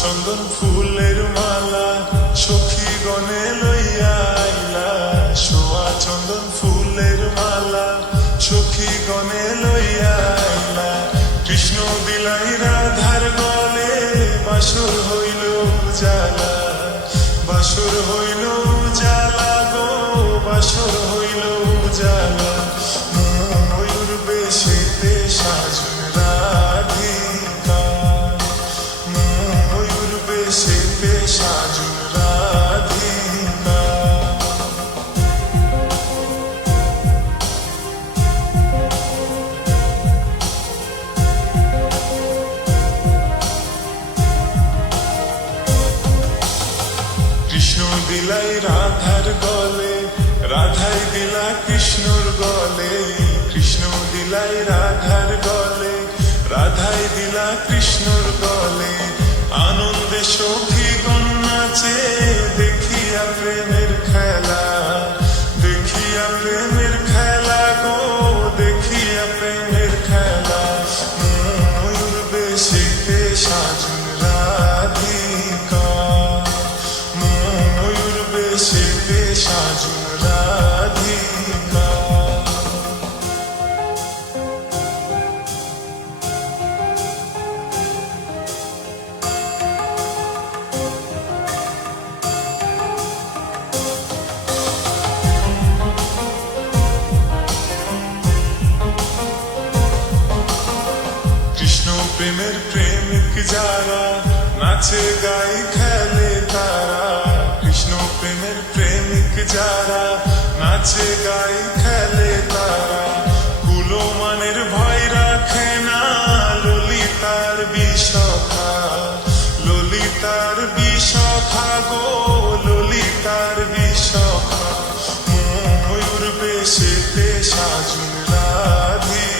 চন্দন ফুলের মালা সখী গনে লইয়া আইলা। সোয়া চন্দন ফুলের মালা সখী গনে লইয়া আইলা। কৃষ্ণ দিলাই রাধার গলে বাসুর হইল জালা বাসুর হইল জালা গো, বাসুর হইল জালা ময়ূর বেশেতে সাজন সাজন রাধিকা কৃষ্ণ দিলাই রাধার গলে রাধাই দিলা কৃষ্ণর গলে কৃষ্ণ দিলাই রাধার গলে রাধাই দিলা কৃষ্ণর গলে আনন্দে সখী নাচে দেখিয়া প্রেমের খেলা, দেখিয়া প্রেমের খেলা গো, দেখিয়া প্রেমের খেলা। ময়ূর বেশিতে সাজন রাধিকা, ময়ূর বেশিতে সাজন রাধিকা। প্রেমের প্রেমিক যারা নাচে গাই খেলে তারা। কৃষ্ণ প্রেমের প্রেমিক যারা নাচে গাই খেলে তারা। কুলো মানের ভয় রাখে না ললিতার বিষখা ললিতার বিষখা গো, ললিতার বিষখা ময়ূর বেশেতে সাজুন রাধিকা